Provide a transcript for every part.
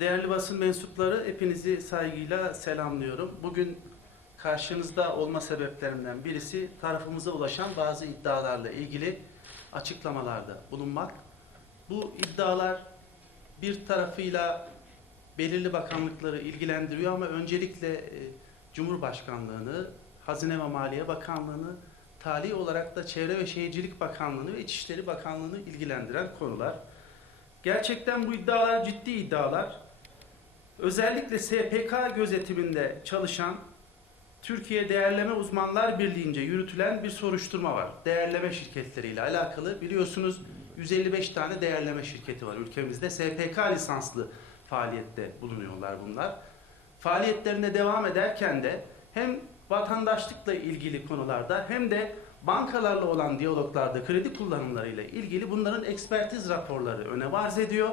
Değerli basın mensupları, hepinizi saygıyla selamlıyorum. Bugün karşınızda olma sebeplerimden birisi tarafımıza ulaşan bazı iddialarla ilgili açıklamalarda bulunmak. Bu iddialar bir tarafıyla belirli bakanlıkları ilgilendiriyor ama öncelikle e, Cumhurbaşkanlığını, Hazine ve Maliye Bakanlığını, tali olarak da Çevre ve Şehircilik Bakanlığını ve İçişleri Bakanlığını ilgilendiren konular. Gerçekten bu iddialar ciddi iddialar. Özellikle SPK gözetiminde çalışan Türkiye Değerleme Uzmanlar Birliği'nce yürütülen bir soruşturma var. Değerleme şirketleriyle alakalı biliyorsunuz 155 tane değerleme şirketi var ülkemizde. SPK lisanslı faaliyette bulunuyorlar bunlar. Faaliyetlerine devam ederken de hem vatandaşlıkla ilgili konularda hem de bankalarla olan diyaloglarda kredi kullanımlarıyla ilgili bunların ekspertiz raporları öne arz ediyor.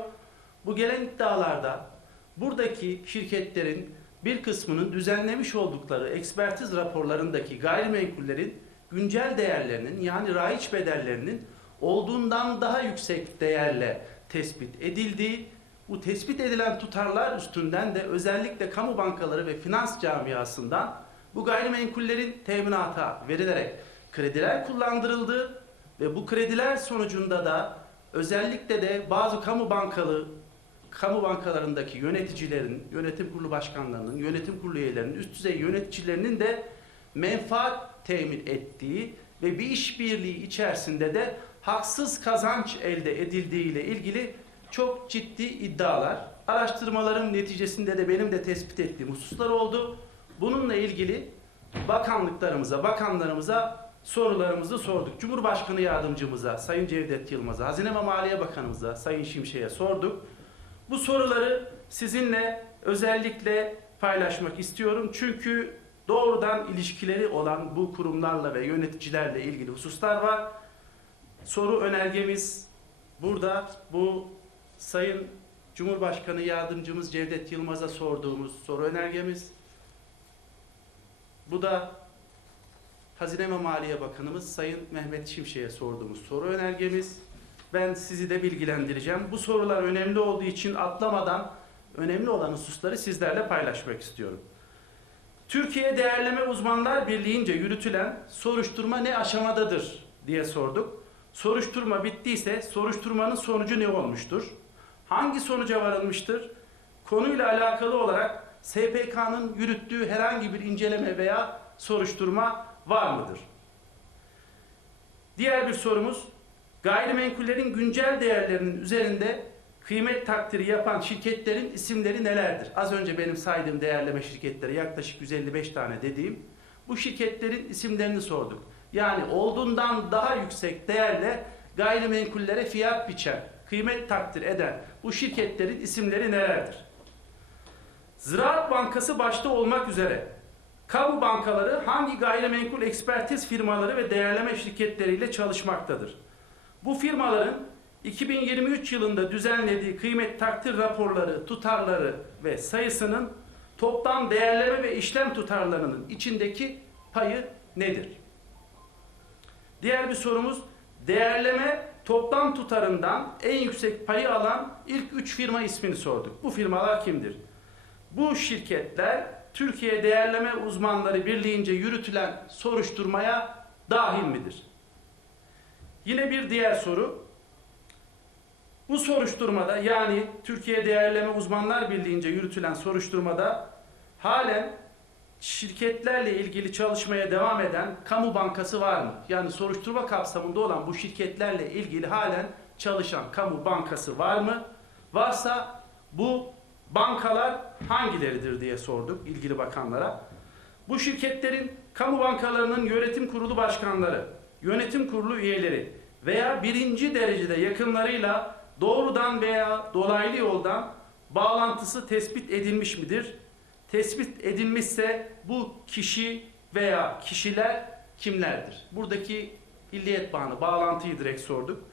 Bu gelen iddialarda buradaki şirketlerin bir kısmının düzenlemiş oldukları ekspertiz raporlarındaki gayrimenkullerin güncel değerlerinin yani raiç bedellerinin olduğundan daha yüksek değerle tespit edildiği, bu tespit edilen tutarlar üstünden de özellikle kamu bankaları ve finans camiasından bu gayrimenkullerin teminata verilerek krediler kullandırıldığı ve bu krediler sonucunda da özellikle de bazı kamu bankalı kamu bankalarındaki yöneticilerin, yönetim kurulu başkanlarının, yönetim kurulu üyelerinin, üst düzey yöneticilerinin de menfaat temin ettiği ve bir işbirliği içerisinde de haksız kazanç elde edildiği ile ilgili çok ciddi iddialar. Araştırmalarım neticesinde de benim de tespit ettiğim hususlar oldu. Bununla ilgili bakanlıklarımıza, bakanlarımıza sorularımızı sorduk. Cumhurbaşkanı yardımcımıza, Sayın Cevdet Yılmaz'a, Hazine ve Maliye Bakanımıza, Sayın Şimşek'e sorduk. Bu soruları sizinle özellikle paylaşmak istiyorum. Çünkü doğrudan ilişkileri olan bu kurumlarla ve yöneticilerle ilgili hususlar var. Soru önergemiz burada. Bu Sayın Cumhurbaşkanı Yardımcımız Cevdet Yılmaz'a sorduğumuz soru önergemiz. Bu da Hazine ve Maliye Bakanımız Sayın Mehmet Şimşek'e sorduğumuz soru önergemiz. Ben sizi de bilgilendireceğim. Bu sorular önemli olduğu için atlamadan önemli olan hususları sizlerle paylaşmak istiyorum. Türkiye Değerleme Uzmanlar Birliği'nce yürütülen soruşturma ne aşamadadır diye sorduk. Soruşturma bittiyse soruşturmanın sonucu ne olmuştur? Hangi sonuca varılmıştır? Konuyla alakalı olarak SPK'nın yürüttüğü herhangi bir inceleme veya soruşturma var mıdır? Diğer bir sorumuz, gayrimenkullerin güncel değerlerinin üzerinde kıymet takdiri yapan şirketlerin isimleri nelerdir? Az önce benim saydığım değerleme şirketleri yaklaşık 155 tane dediğim bu şirketlerin isimlerini sorduk. Yani olduğundan daha yüksek değerle gayrimenkullere fiyat biçen, kıymet takdir eden bu şirketlerin isimleri nelerdir? Ziraat Bankası başta olmak üzere kamu bankaları hangi gayrimenkul ekspertiz firmaları ve değerleme şirketleriyle çalışmaktadır? Bu firmaların 2023 yılında düzenlediği kıymet takdir raporları, tutarları ve sayısının toplam değerleme ve işlem tutarlarının içindeki payı nedir? Diğer bir sorumuz değerleme toplam tutarından en yüksek payı alan ilk 3 firma ismini sorduk. Bu firmalar kimdir? Bu şirketler Türkiye Değerleme Uzmanları Birliği'nce yürütülen soruşturmaya dahil midir? Yine bir diğer soru. Bu soruşturmada yani Türkiye Değerleme Uzmanlar Birliği'nce yürütülen soruşturmada halen şirketlerle ilgili çalışmaya devam eden kamu bankası var mı? Yani soruşturma kapsamında olan bu şirketlerle ilgili halen çalışan kamu bankası var mı? Varsa bu bankalar hangileridir diye sorduk ilgili bakanlara. Bu şirketlerin kamu bankalarının yönetim kurulu başkanları, yönetim kurulu üyeleri veya birinci derecede yakınlarıyla doğrudan veya dolaylı yoldan bağlantısı tespit edilmiş midir? Tespit edilmişse bu kişi veya kişiler kimlerdir? Buradaki illiyet bağını, bağlantıyı direkt sorduk.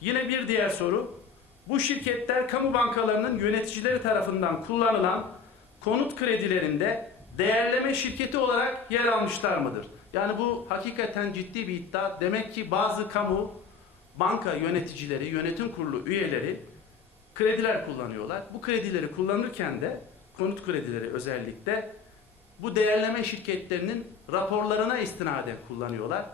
Yine bir diğer soru. Bu şirketler kamu bankalarının yöneticileri tarafından kullanılan konut kredilerinde değerleme şirketi olarak yer almışlar mıdır? Yani bu hakikaten ciddi bir iddia. Demek ki bazı kamu banka yöneticileri, yönetim kurulu üyeleri krediler kullanıyorlar. Bu kredileri kullanırken de konut kredileri özellikle bu değerleme şirketlerinin raporlarına istinaden kullanıyorlar.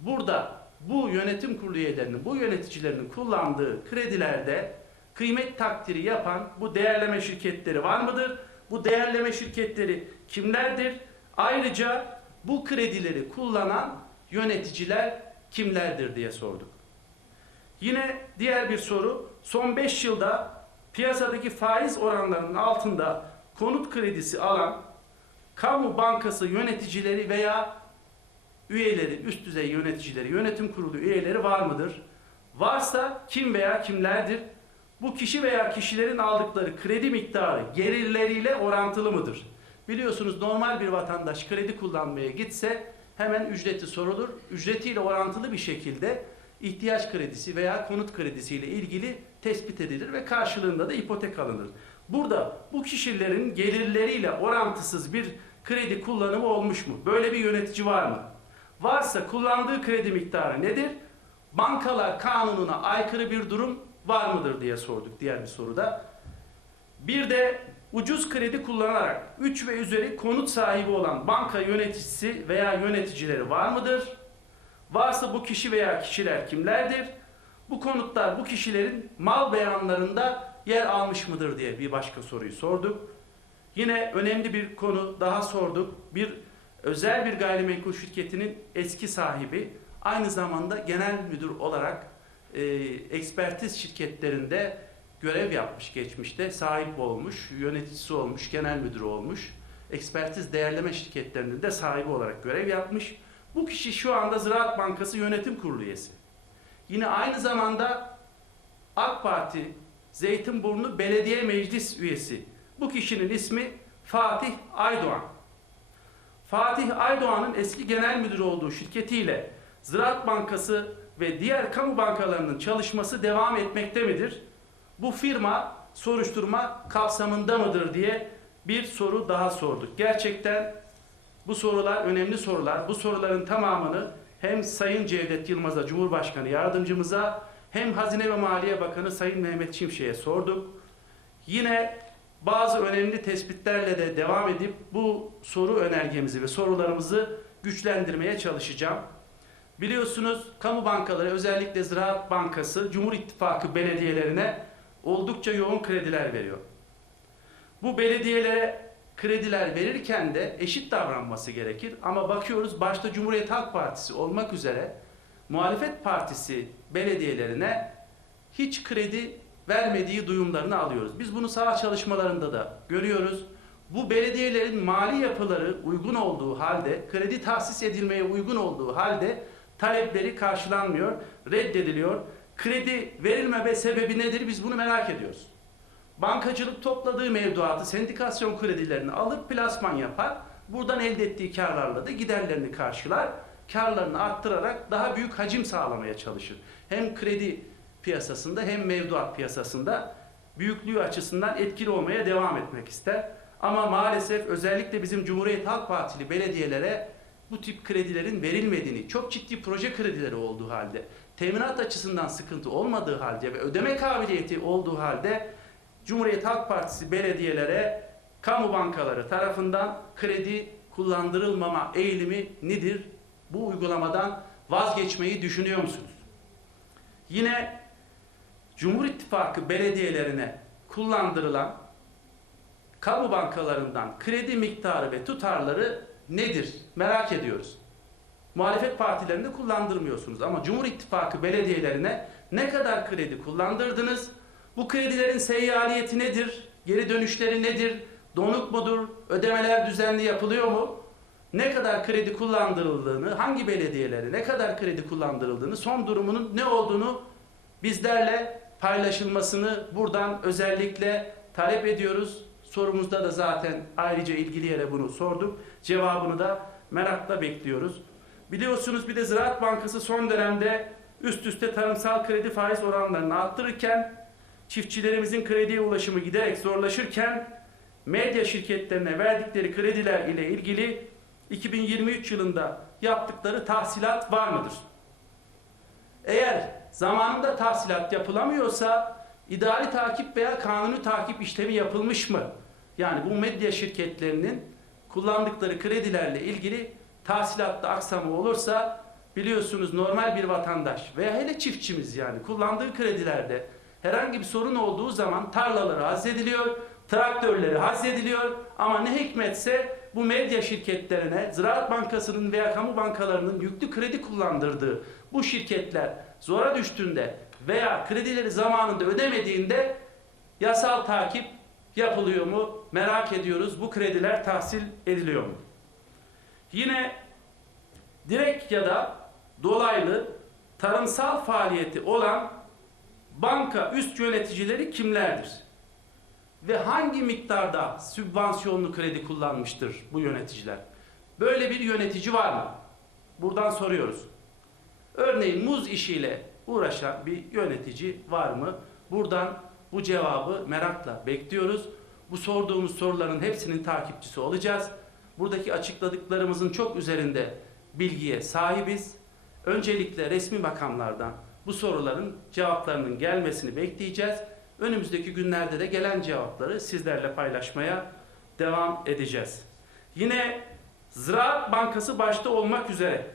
Burada bu yönetim kurulu üyelerinin, bu yöneticilerinin kullandığı kredilerde kıymet takdiri yapan bu değerleme şirketleri var mıdır? Bu değerleme şirketleri kimlerdir? Ayrıca bu kredileri kullanan yöneticiler kimlerdir diye sorduk. Yine diğer bir soru, son 5 yılda piyasadaki faiz oranlarının altında konut kredisi alan kamu bankası yöneticileri veya üyeleri, üst düzey yöneticileri, yönetim kurulu üyeleri var mıdır? Varsa kim veya kimlerdir? Bu kişi veya kişilerin aldıkları kredi miktarı gelirleriyle orantılı mıdır? Biliyorsunuz normal bir vatandaş kredi kullanmaya gitse hemen ücreti sorulur. Ücretiyle orantılı bir şekilde ihtiyaç kredisi veya konut kredisi ile ilgili tespit edilir ve karşılığında da ipotek alınır. Burada bu kişilerin gelirleriyle orantısız bir kredi kullanımı olmuş mu? Böyle bir yönetici var mı? Varsa kullandığı kredi miktarı nedir? Bankalar kanununa aykırı bir durum var mıdır diye sorduk diğer bir soruda. Bir de ucuz kredi kullanarak 3 ve üzeri konut sahibi olan banka yöneticisi veya yöneticileri var mıdır? Varsa bu kişi veya kişiler kimlerdir? Bu konutlar bu kişilerin mal beyanlarında yer almış mıdır diye bir başka soruyu sorduk. Yine önemli bir konu daha sorduk. Bir özel bir gayrimenkul şirketinin eski sahibi aynı zamanda genel müdür olarak e, ekspertiz şirketlerinde görev yapmış geçmişte. Sahip olmuş, yöneticisi olmuş, genel müdürü olmuş. Ekspertiz değerleme şirketlerinin de sahibi olarak görev yapmış. Bu kişi şu anda Ziraat Bankası Yönetim Kurulu üyesi. Yine aynı zamanda AK Parti Zeytinburnu Belediye Meclis üyesi. Bu kişinin ismi Fatih Aydoğan. Fatih Aydoğan'ın eski genel müdür olduğu şirketiyle Ziraat Bankası ve diğer kamu bankalarının çalışması devam etmekte midir? Bu firma soruşturma kapsamında mıdır diye bir soru daha sorduk. Gerçekten bu sorular önemli sorular. Bu soruların tamamını hem Sayın Cevdet Yılmaz'a, Cumhurbaşkanı Yardımcımıza hem Hazine ve Maliye Bakanı Sayın Mehmet Şimşek'e sorduk. Yine bazı önemli tespitlerle de devam edip bu soru önergemizi ve sorularımızı güçlendirmeye çalışacağım. Biliyorsunuz kamu bankaları özellikle Ziraat Bankası Cumhur İttifakı belediyelerine oldukça yoğun krediler veriyor. Bu belediyelere krediler verirken de eşit davranması gerekir. Ama bakıyoruz başta Cumhuriyet Halk Partisi olmak üzere muhalefet partisi belediyelerine hiç kredi vermediği duyumlarını alıyoruz. Biz bunu saha çalışmalarında da görüyoruz. Bu belediyelerin mali yapıları uygun olduğu halde, kredi tahsis edilmeye uygun olduğu halde talepleri karşılanmıyor, reddediliyor. Kredi verilmeme sebebi nedir? Biz bunu merak ediyoruz. Bankacılık topladığı mevduatı, sendikasyon kredilerini alıp plasman yapar. Buradan elde ettiği karlarla da giderlerini karşılar. Karlarını arttırarak daha büyük hacim sağlamaya çalışır. Hem kredi piyasasında hem mevduat piyasasında büyüklüğü açısından etkili olmaya devam etmek ister. Ama maalesef özellikle bizim Cumhuriyet Halk Partili belediyelere bu tip kredilerin verilmediğini, çok ciddi proje kredileri olduğu halde, teminat açısından sıkıntı olmadığı halde ve ödeme kabiliyeti olduğu halde Cumhuriyet Halk Partisi belediyelere kamu bankaları tarafından kredi kullandırılmama eğilimi nedir? Bu uygulamadan vazgeçmeyi düşünüyor musunuz? Yine Cumhur İttifakı belediyelerine kullandırılan kamu bankalarından kredi miktarı ve tutarları nedir? Merak ediyoruz. Muhalefet partilerinde kullandırmıyorsunuz ama Cumhur İttifakı belediyelerine ne kadar kredi kullandırdınız? Bu kredilerin seyyaliyeti nedir? Geri dönüşleri nedir? Donuk mudur? Ödemeler düzenli yapılıyor mu? Ne kadar kredi kullandırıldığını, hangi belediyelere ne kadar kredi kullandırıldığını, son durumunun ne olduğunu bizlerle paylaşılmasını buradan özellikle talep ediyoruz. Sorumuzda da zaten ayrıca ilgili yere bunu sorduk. Cevabını da merakla bekliyoruz. Biliyorsunuz bir de Ziraat Bankası son dönemde üst üste tarımsal kredi faiz oranlarını arttırırken çiftçilerimizin krediye ulaşımı giderek zorlaşırken medya şirketlerine verdikleri krediler ile ilgili 2023 yılında yaptıkları tahsilat var mıdır? Eğer zamanında tahsilat yapılamıyorsa İdari takip veya kanuni takip işlemi yapılmış mı? Yani bu medya şirketlerinin kullandıkları kredilerle ilgili tahsilatta aksama olursa biliyorsunuz normal bir vatandaş veya hele çiftçimiz yani kullandığı kredilerde herhangi bir sorun olduğu zaman tarlaları hazrediliyor, traktörleri hazrediliyor ama ne hikmetse bu medya şirketlerine Ziraat Bankası'nın veya kamu bankalarının yüklü kredi kullandırdığı bu şirketler zora düştüğünde veya kredileri zamanında ödemediğinde yasal takip yapılıyor mu? Merak ediyoruz. Bu krediler tahsil ediliyor mu? Yine direkt ya da dolaylı tarımsal faaliyeti olan banka üst yöneticileri kimlerdir? Ve hangi miktarda sübvansiyonlu kredi kullanmıştır bu yöneticiler? Böyle bir yönetici var mı? Buradan soruyoruz. Örneğin muz işiyle uğraşan bir yönetici var mı? Buradan bu cevabı merakla bekliyoruz. Bu sorduğumuz soruların hepsinin takipçisi olacağız. Buradaki açıkladıklarımızın çok üzerinde bilgiye sahibiz. Öncelikle resmi makamlardan bu soruların cevaplarının gelmesini bekleyeceğiz. Önümüzdeki günlerde de gelen cevapları sizlerle paylaşmaya devam edeceğiz. Yine Ziraat Bankası başta olmak üzere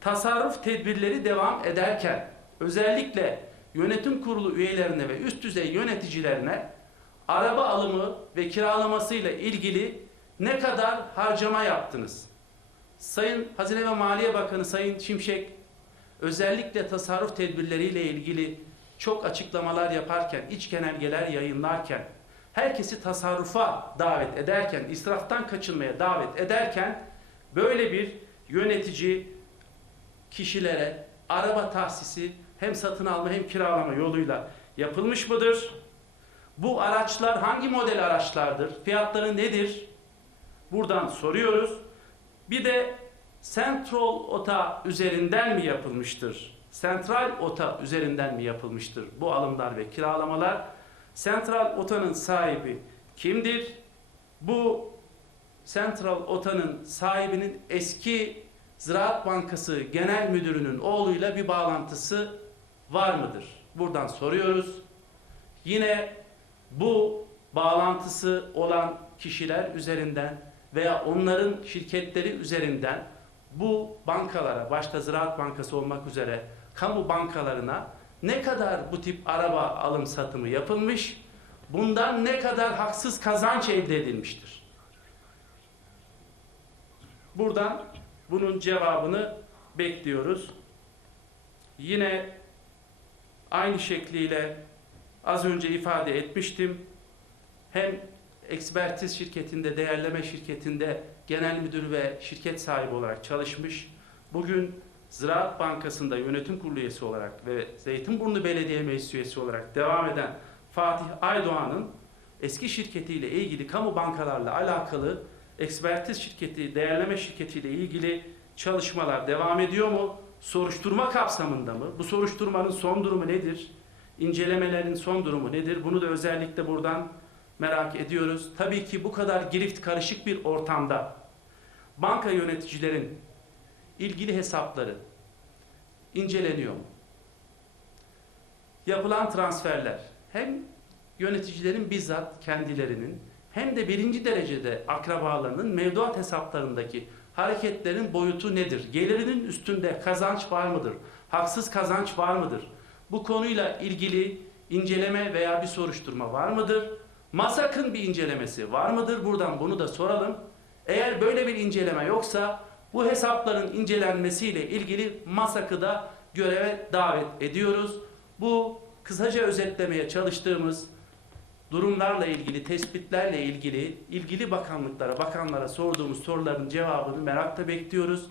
tasarruf tedbirleri devam ederken özellikle yönetim kurulu üyelerine ve üst düzey yöneticilerine araba alımı ve kiralamasıyla ilgili ne kadar harcama yaptınız? Sayın Hazine ve Maliye Bakanı Sayın Şimşek özellikle tasarruf tedbirleriyle ilgili çok açıklamalar yaparken, iç genelgeler yayınlarken, herkesi tasarrufa davet ederken, israftan kaçınmaya davet ederken böyle bir yönetici kişilere araba tahsisi hem satın alma hem kiralama yoluyla yapılmış mıdır? Bu araçlar hangi model araçlardır? Fiyatları nedir? Buradan soruyoruz. Bir de Central OTA üzerinden mi yapılmıştır? Central OTA üzerinden mi yapılmıştır bu alımlar ve kiralamalar? Central OTA'nın sahibi kimdir? Bu Central OTA'nın sahibinin eski Ziraat Bankası Genel Müdürü'nün oğluyla bir bağlantısı var mıdır? Buradan soruyoruz. Yine bu bağlantısı olan kişiler üzerinden veya onların şirketleri üzerinden bu bankalara, başta Ziraat Bankası olmak üzere kamu bankalarına ne kadar bu tip araba alım satımı yapılmış, bundan ne kadar haksız kazanç elde edilmiştir? Buradan bunun cevabını bekliyoruz. Yine aynı şekliyle az önce ifade etmiştim. Hem ekspertiz şirketinde, değerleme şirketinde genel müdür ve şirket sahibi olarak çalışmış. Bugün Ziraat Bankası'nda yönetim kurulu üyesi olarak ve Zeytinburnu Belediye Meclis üyesi olarak devam eden Fatih Aydoğan'ın eski şirketiyle ilgili kamu bankalarla alakalı ekspertiz şirketi, değerleme şirketiyle ilgili çalışmalar devam ediyor mu? Soruşturma kapsamında mı? Bu soruşturmanın son durumu nedir? İncelemelerin son durumu nedir? Bunu da özellikle buradan merak ediyoruz. Tabii ki bu kadar girift karışık bir ortamda banka yöneticilerin ilgili hesapları inceleniyor? Yapılan transferler hem yöneticilerin bizzat kendilerinin hem de birinci derecede akrabalarının mevduat hesaplarındaki hareketlerin boyutu nedir? Gelirinin üstünde kazanç var mıdır? Haksız kazanç var mıdır? Bu konuyla ilgili inceleme veya bir soruşturma var mıdır? Masak'ın bir incelemesi var mıdır? Buradan bunu da soralım. Eğer böyle bir inceleme yoksa bu hesapların incelenmesiyle ilgili Masak'ı da göreve davet ediyoruz. Bu kısaca özetlemeye çalıştığımız durumlarla ilgili, tespitlerle ilgili ilgili bakanlıklara, bakanlara sorduğumuz soruların cevabını merakla bekliyoruz.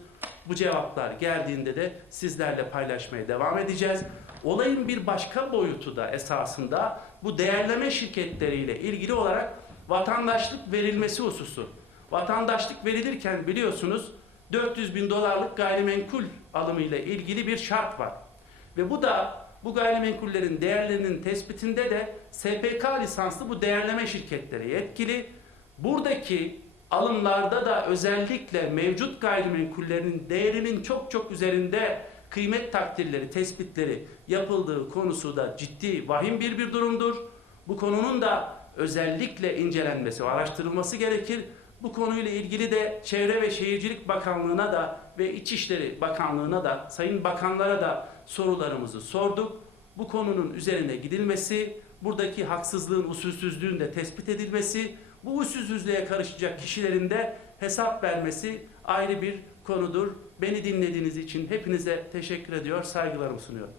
Bu cevaplar geldiğinde de sizlerle paylaşmaya devam edeceğiz. Olayın bir başka boyutu da esasında bu değerleme şirketleriyle ilgili olarak vatandaşlık verilmesi hususu. Vatandaşlık verilirken biliyorsunuz 400 bin dolarlık gayrimenkul alımıyla ilgili bir şart var. Ve bu da bu gayrimenkullerin değerlerinin tespitinde de SPK lisanslı bu değerleme şirketleri yetkili. Buradaki alımlarda da özellikle mevcut gayrimenkullerin değerinin çok çok üzerinde kıymet takdirleri, tespitleri yapıldığı konusu da ciddi, vahim bir bir durumdur. Bu konunun da özellikle incelenmesi araştırılması gerekir. Bu konuyla ilgili de Çevre ve Şehircilik Bakanlığı'na da ve İçişleri Bakanlığı'na da, sayın bakanlara da sorularımızı sorduk. Bu konunun üzerine gidilmesi, buradaki haksızlığın, usulsüzlüğün de tespit edilmesi, bu usulsüzlüğe karışacak kişilerin de hesap vermesi ayrı bir konudur. Beni dinlediğiniz için hepinize teşekkür ediyor, saygılarımı sunuyorum.